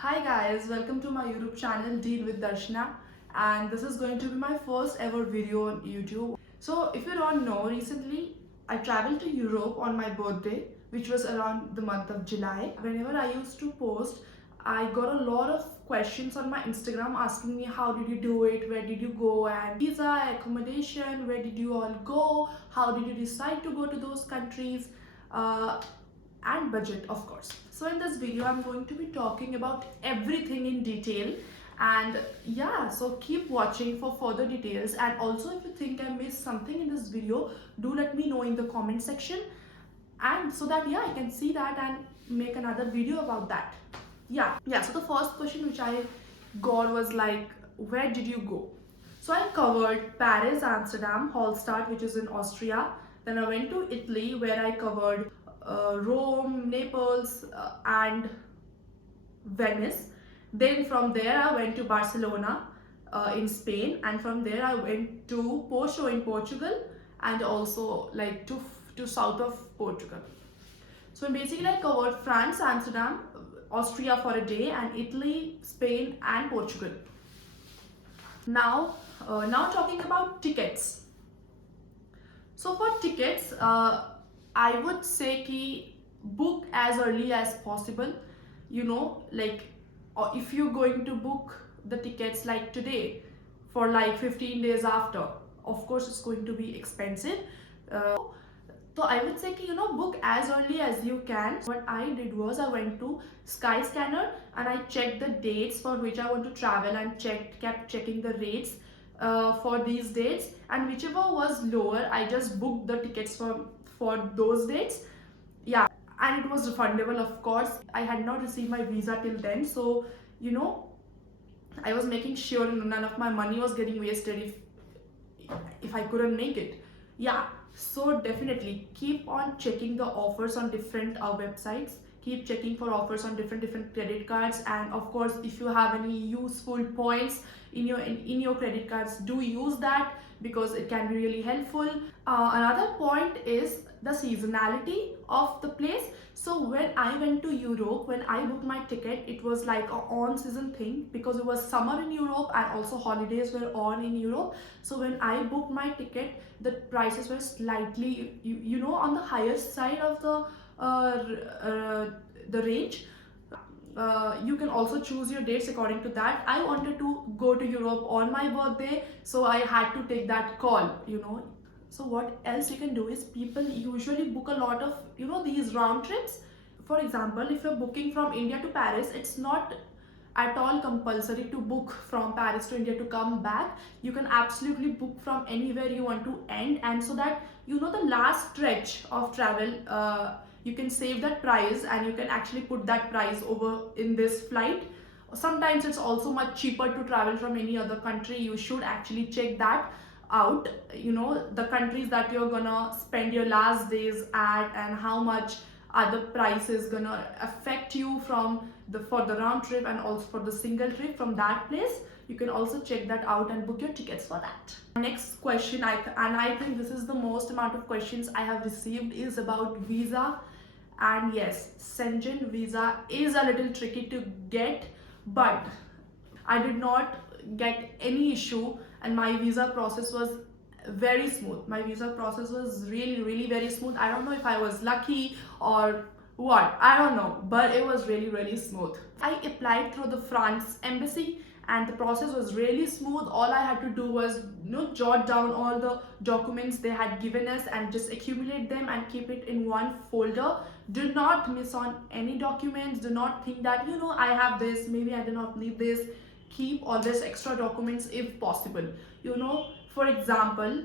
Hi guys, welcome to my YouTube channel Deal with Darshana, and this is going to be my first ever video on YouTube. So if you don't know, recently I traveled to Europe on my birthday, which was around the month of July. Whenever I used to post, I got a lot of questions on my Instagram asking me how did you do it, where did you go, and visa, accommodation, where did you all go, how did you decide to go to those countries. And budget, of course. So in this video I'm going to be talking about everything in detail, and yeah, so keep watching for further details. And also, if you think I missed something in this video, do let me know in the comment section, and so that I can see that and make another video about that. Yeah, so the first question which I got was like, where did you go? So I covered Paris, Amsterdam, Hallstatt, which is in Austria. Then I went to Italy, where I covered Rome, Naples, and Venice. Then from there I went to Barcelona in Spain, and from there I went to Porto in Portugal, and also like to south of Portugal. So basically I covered France, Amsterdam, Austria for a day, and Italy, Spain, and Portugal. Now talking about tickets. So for tickets, I would say ki book as early as possible. Like if you're going to book the tickets like today for like 15 days after, of course it's going to be expensive. So I would say ki, book as early as you can. What I did was I went to Skyscanner and I checked the dates for which I want to travel, and kept checking the rates for these dates, and whichever was lower I just booked the tickets for those dates. Yeah, and it was refundable, of course. I had not received my visa till then, so you know I was making sure none of my money was getting wasted if I couldn't make it. Yeah, so definitely keep on checking the offers on different websites. Keep checking for offers on different credit cards, and of course, if you have any useful points in your credit cards, do use that because it can be really helpful. Another point is the seasonality of the place. So when I went to Europe, when I booked my ticket, it was like a on season thing because it was summer in Europe and also holidays were on in Europe. So when I booked my ticket, the prices were slightly on the higher side of the range. You can also choose your dates according to that. I wanted to go to Europe on my birthday, so I had to take that call. So what else you can do is, people usually book a lot of these round trips. For example, if you're booking from India to Paris, it's not at all compulsory to book from Paris to India to come back. You can absolutely book from anywhere you want to end, and so that the last stretch of travel, you can save that price and you can actually put that price over in this flight. Sometimes it's also much cheaper to travel from any other country. You should actually check that out, the countries that you're gonna spend your last days at, and how much are the prices gonna affect you for the round trip and also for the single trip from that place. You can also check that out and book your tickets for that. Next question, I think this is the most amount of questions I have received, is about visa. And yes, Schengen visa is a little tricky to get, but I did not get any issue, and my visa process was very smooth. My visa process was really, really very smooth. I don't know if I was lucky or what, I don't know, but it was really, really smooth. I applied through the France embassy, and the process was really smooth. All I had to do was jot down all the documents they had given us and just accumulate them and keep it in one folder. Do not miss on any documents. Do not think that I have this, maybe I do not need this. Keep all these extra documents if possible. For example,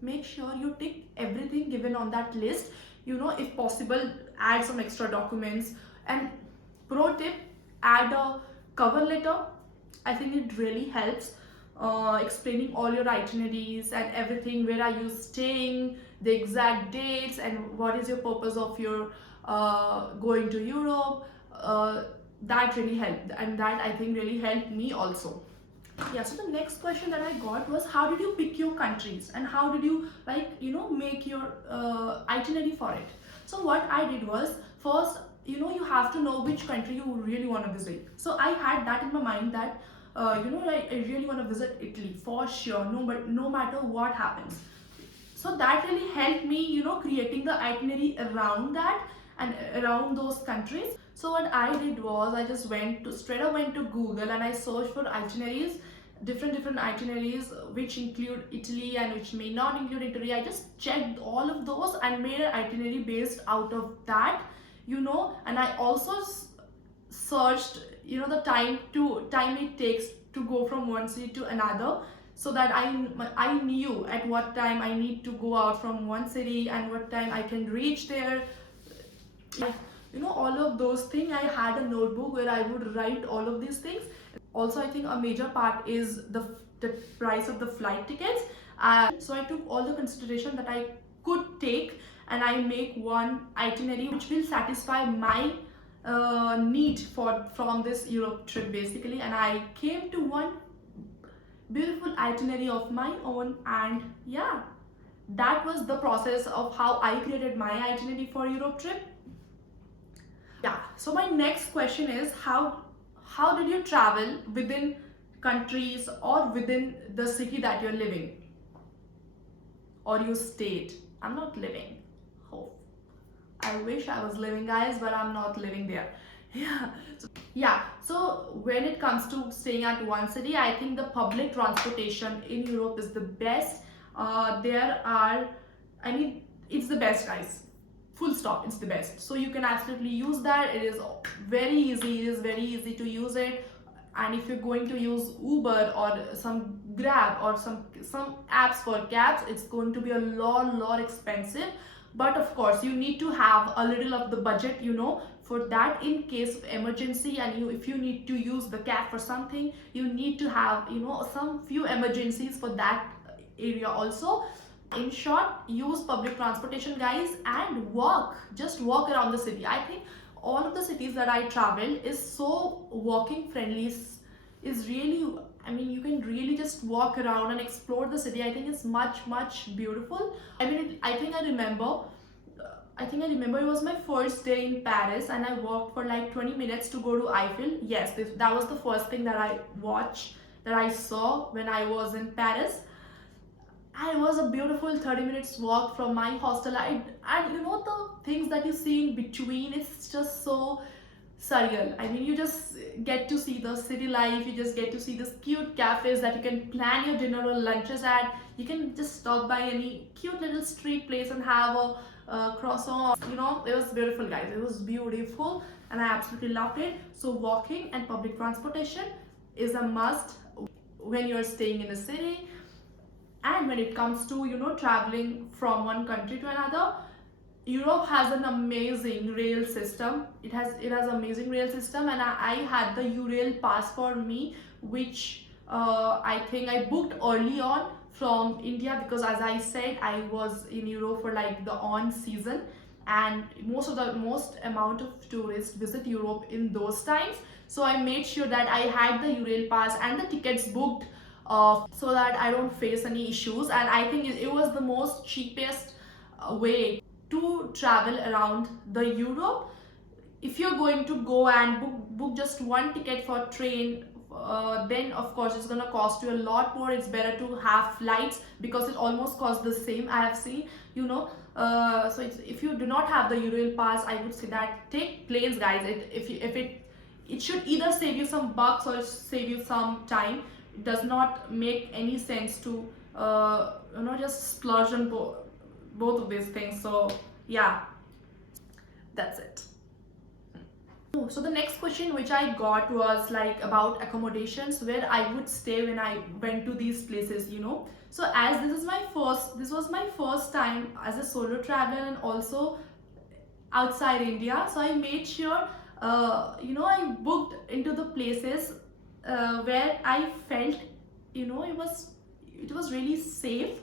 make sure you tick everything given on that list. If possible, add some extra documents. And pro tip, add a cover letter. I think it really helps, explaining all your itineraries and everything. Where are you staying, the exact dates, and what is your purpose of your going to Europe. That really helped, and that I think really helped me also. Yeah, so the next question that I got was, how did you pick your countries and how did you make your itinerary for it? So what I did was, first you have to know which country you really want to visit. So I had that in my mind that I really want to visit Italy for sure, but no matter what happens. So that really helped me, creating the itinerary around that and around those countries. So what I did was I just went to Google and I searched for itineraries, different itineraries which include Italy and which may not include Italy. I just checked all of those and made an itinerary based out of that, and I also searched, the time it takes to go from one city to another, so that I knew at what time I need to go out from one city and what time I can reach there. All of those things. I had a notebook where I would write all of these things. Also, I think a major part is the price of the flight tickets. So I took all the consideration that I could take, and I make one itinerary which will satisfy my need from this Europe trip basically. And I came to one beautiful itinerary of my own, and yeah, that was the process of how I created my itinerary for Europe trip. Yeah, so my next question is, how did you travel within countries or within the city that you're living or you stayed? I'm not living. Oh, I wish I was living, guys, but I'm not living there. So when it comes to staying at one city, I think the public transportation in Europe is the best. There are, I mean, it's the best, guys. Full stop, it's the best. So you can absolutely use that. It is very easy. It is very easy to use it. And if you're going to use Uber or some Grab or some apps for cabs, it's going to be a lot expensive. But of course, you need to have a little of the budget, for that, in case of emergency. And if you need to use the cab for something, you need to have, some few emergencies for that area also. In short, use public transportation, guys, and just walk around the city. I think all of the cities that I traveled is so walking friendly. Is really, you can really just walk around and explore the city. I think it's much beautiful. I think I remember it was my first day in Paris, and I walked for like 20 minutes to go to Eiffel. Yes, that was the first thing that I saw when I was in Paris. And it was a beautiful 30 minutes walk from my hostel. And the things that you see in between, it's just so surreal. You just get to see the city life, you just get to see these cute cafes that you can plan your dinner or lunches at. You can just stop by any cute little street place and have a croissant. It was beautiful, guys. It was beautiful, and I absolutely loved it. So walking and public transportation is a must when you're staying in a city. And when it comes to traveling from one country to another, Europe has an amazing rail system. It has amazing rail system, and I had the Eurail pass for me, which I think I booked early on from India, because as I said, I was in Europe for like the on season, and most amount of tourists visit Europe in those times. So I made sure that I had the Eurail pass and the tickets booked, so that I don't face any issues. And I think it was the most cheapest way to travel around the Europe. If you're going to go and book just one ticket for train, then of course it's gonna cost you a lot more. It's better to have flights, because it almost costs the same, I have seen. So if you do not have the Eurail pass, I would say that take planes, guys. It should either save you some bucks or save you some time. It does not make any sense to just splurge on both of these things. So yeah, that's it. So the next question which I got was like about accommodations, where I would stay when I went to these places. So as this was my first time as a solo traveler, and also outside India. So I made sure, I booked into the places where I felt, it was really safe.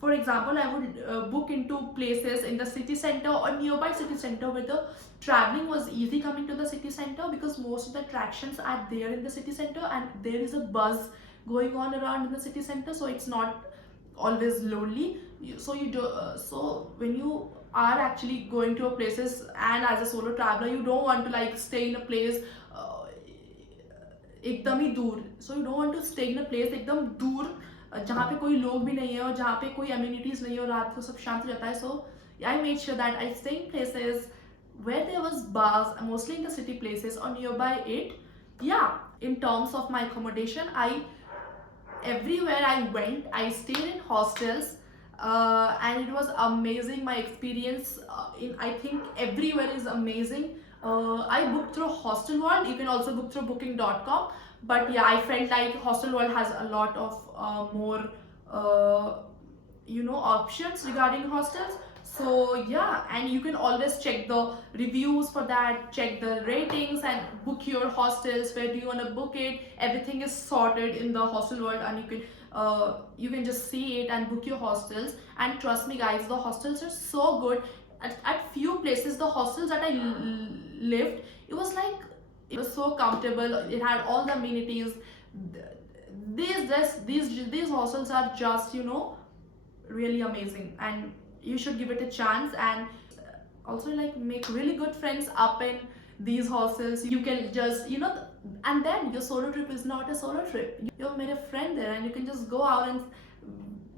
For example, I would book into places in the city center or nearby city center, where the traveling was easy coming to the city center, because most of the attractions are there in the city center, and there is a buzz going on around in the city center, so it's not always lonely. So when you are actually going to a places, and as a solo traveler you don't want to like stay in a place uh, एकदम ही दूर, so you don't want to stay in a place एकदम दूर जहाँ पे कोई लोग भी नहीं है और जहाँ पे कोई अम्यूनिटीज नहीं है और रात को सब शांत हो जाता है. So I made sure that I stay in places where there was bars, mostly in the city places or nearby it. Yeah, in terms of my accommodation, I everywhere I went, I stayed in hostels, and it was amazing. My experience in, I think everywhere is amazing. I booked through Hostel World. You can also book through Booking.com. But yeah, I felt like Hostel World has a lot of more options regarding hostels. So yeah, and you can always check the reviews for that, check the ratings, and book your hostels. Where do you want to book it? Everything is sorted in the Hostel World, and you can just see it and book your hostels. And trust me guys, the hostels are so good. At few places, the hostels that I lived, it was like, it was so comfortable, it had all the amenities. These hostels are just, really amazing, and you should give it a chance. And also like make really good friends up in these hostels. You can just, and then your solo trip is not a solo trip, you've made a friend there and you can just go out and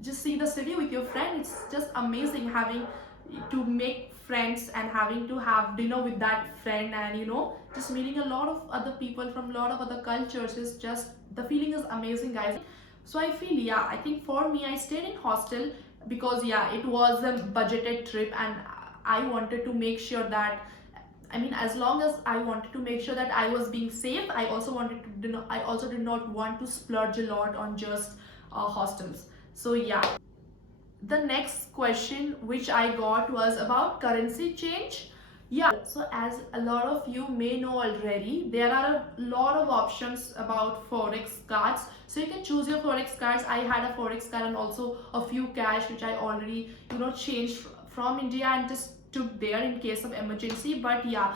just see the city with your friend. It's just amazing having to make friends and having to have dinner with that friend, and just meeting a lot of other people from a lot of other cultures. Is just, the feeling is amazing guys. So I feel, yeah, I think for me, I stayed in hostel because yeah, it was a budgeted trip, and I wanted to make sure that, I mean, as long as I wanted to make sure that I was being safe, I also did not want to splurge a lot on just hostels. So yeah, the next question which I got was about currency change. Yeah, so as a lot of you may know already, there are a lot of options about forex cards. So you can choose your forex cards. I had a forex card and also a few cash which I already changed from India and just took there in case of emergency. But yeah,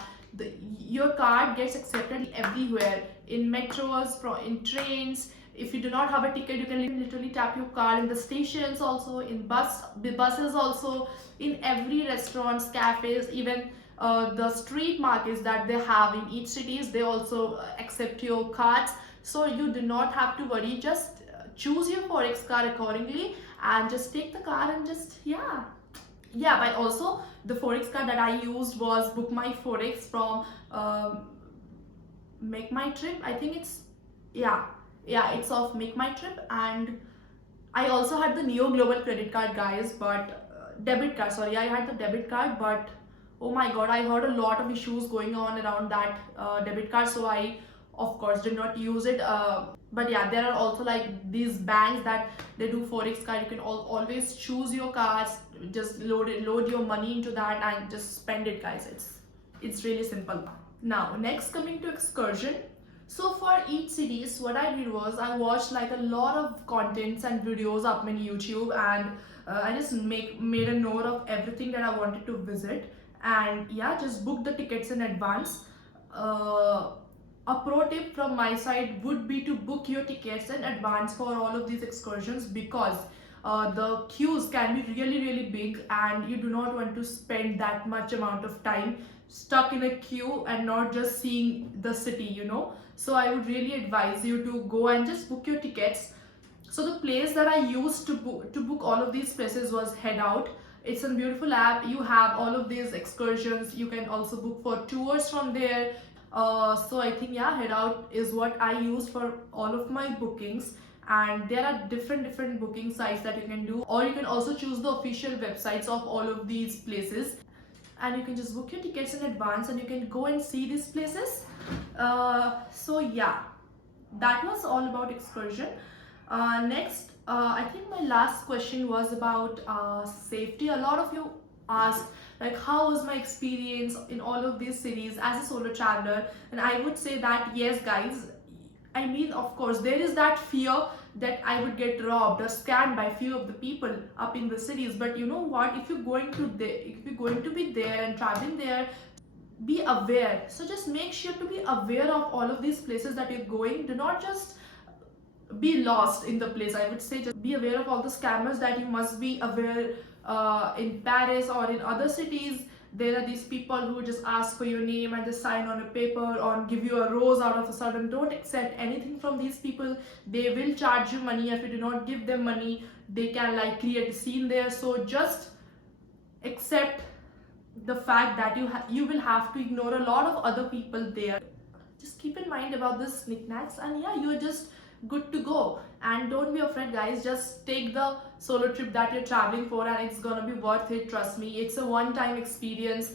your card gets accepted everywhere, in metros, in trains. If you do not have a ticket, you can literally tap your card in the stations, also in buses, also in every restaurants, cafes, even the street markets that they have in each cities, they also accept your cards. So you do not have to worry, just choose your forex card accordingly and just take the card and just, yeah. But also the forex card that I used was Book My Forex from Make My Trip. I think it's, it's of Make My Trip. And I also had the Neo Global credit card guys, but debit card, sorry, I had the debit card, but oh my god, I heard a lot of issues going on around that debit card, so I of course did not use it. But yeah, there are also like these banks that they do forex card. You can always choose your cards, just load your money into that and just spend it guys. It's really simple. Now next, coming to excursion. So for each cities, what I did was I watched like a lot of contents and videos up on YouTube, and I just made a note of everything that I wanted to visit, and yeah, just book the tickets in advance. A pro tip from my side would be to book your tickets in advance for all of these excursions, because the queues can be really big, and you do not want to spend that much amount of time stuck in a queue and not just seeing the city. So I would really advise you to go and just book your tickets. So the place that I used to book all of these places was Head Out. It's a beautiful app. You have all of these excursions. You can also book for tours from there. So I think, yeah, Head Out is what I use for all of my bookings. And there are different booking sites that you can do, or you can also choose the official websites of all of these places, and you can just book your tickets in advance and you can go and see these places. So yeah, that was all about excursion. Next, I think my last question was about safety. A lot of you asked like, how was my experience in all of these cities as a solo traveler? And I would say that yes guys, I mean, of course there is that fear that I would get robbed or scammed by few of the people up in the cities. But you know what, if you're going to be there and traveling there, be aware. So just make sure to be aware of all of these places that you're going. Do not just be lost in the place. I would say just be aware of all the scammers that you must be aware in Paris or in other cities, there are these people who just ask for your name and just sign on a paper or give you a rose out of a sudden. Don't accept anything from these people. They will charge you money. If you do not give them money, they can like create a scene there. So just accept the fact that you will have to ignore a lot of other people there. Just keep in mind about this knickknacks, and yeah, you're just good to go. And don't be afraid, guys. Just take the solo trip that you're traveling for, and it's gonna be worth it. Trust me, it's a one-time experience.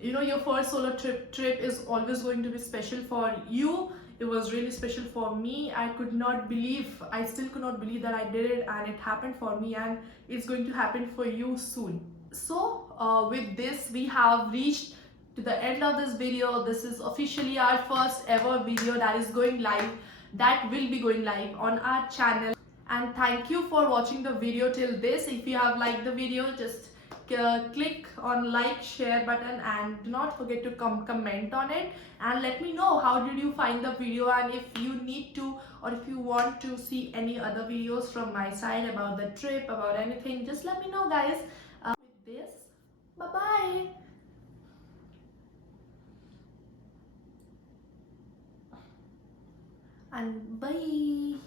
You know, your first solo trip is always going to be special for you. It was really special for me. I still could not believe that I did it, and it happened for me, and it's going to happen for you soon. So with this, we have reached to the end of this video. This is officially our first ever video that is going live, that will be going live on our channel. And thank you for watching the video till this. If you have liked the video, just click on like, share button, and do not forget to comment on it, and let me know how did you find the video, and if you need to or if you want to see any other videos from my side about the trip, about anything, just let me know, guys. With this, bye bye and bye.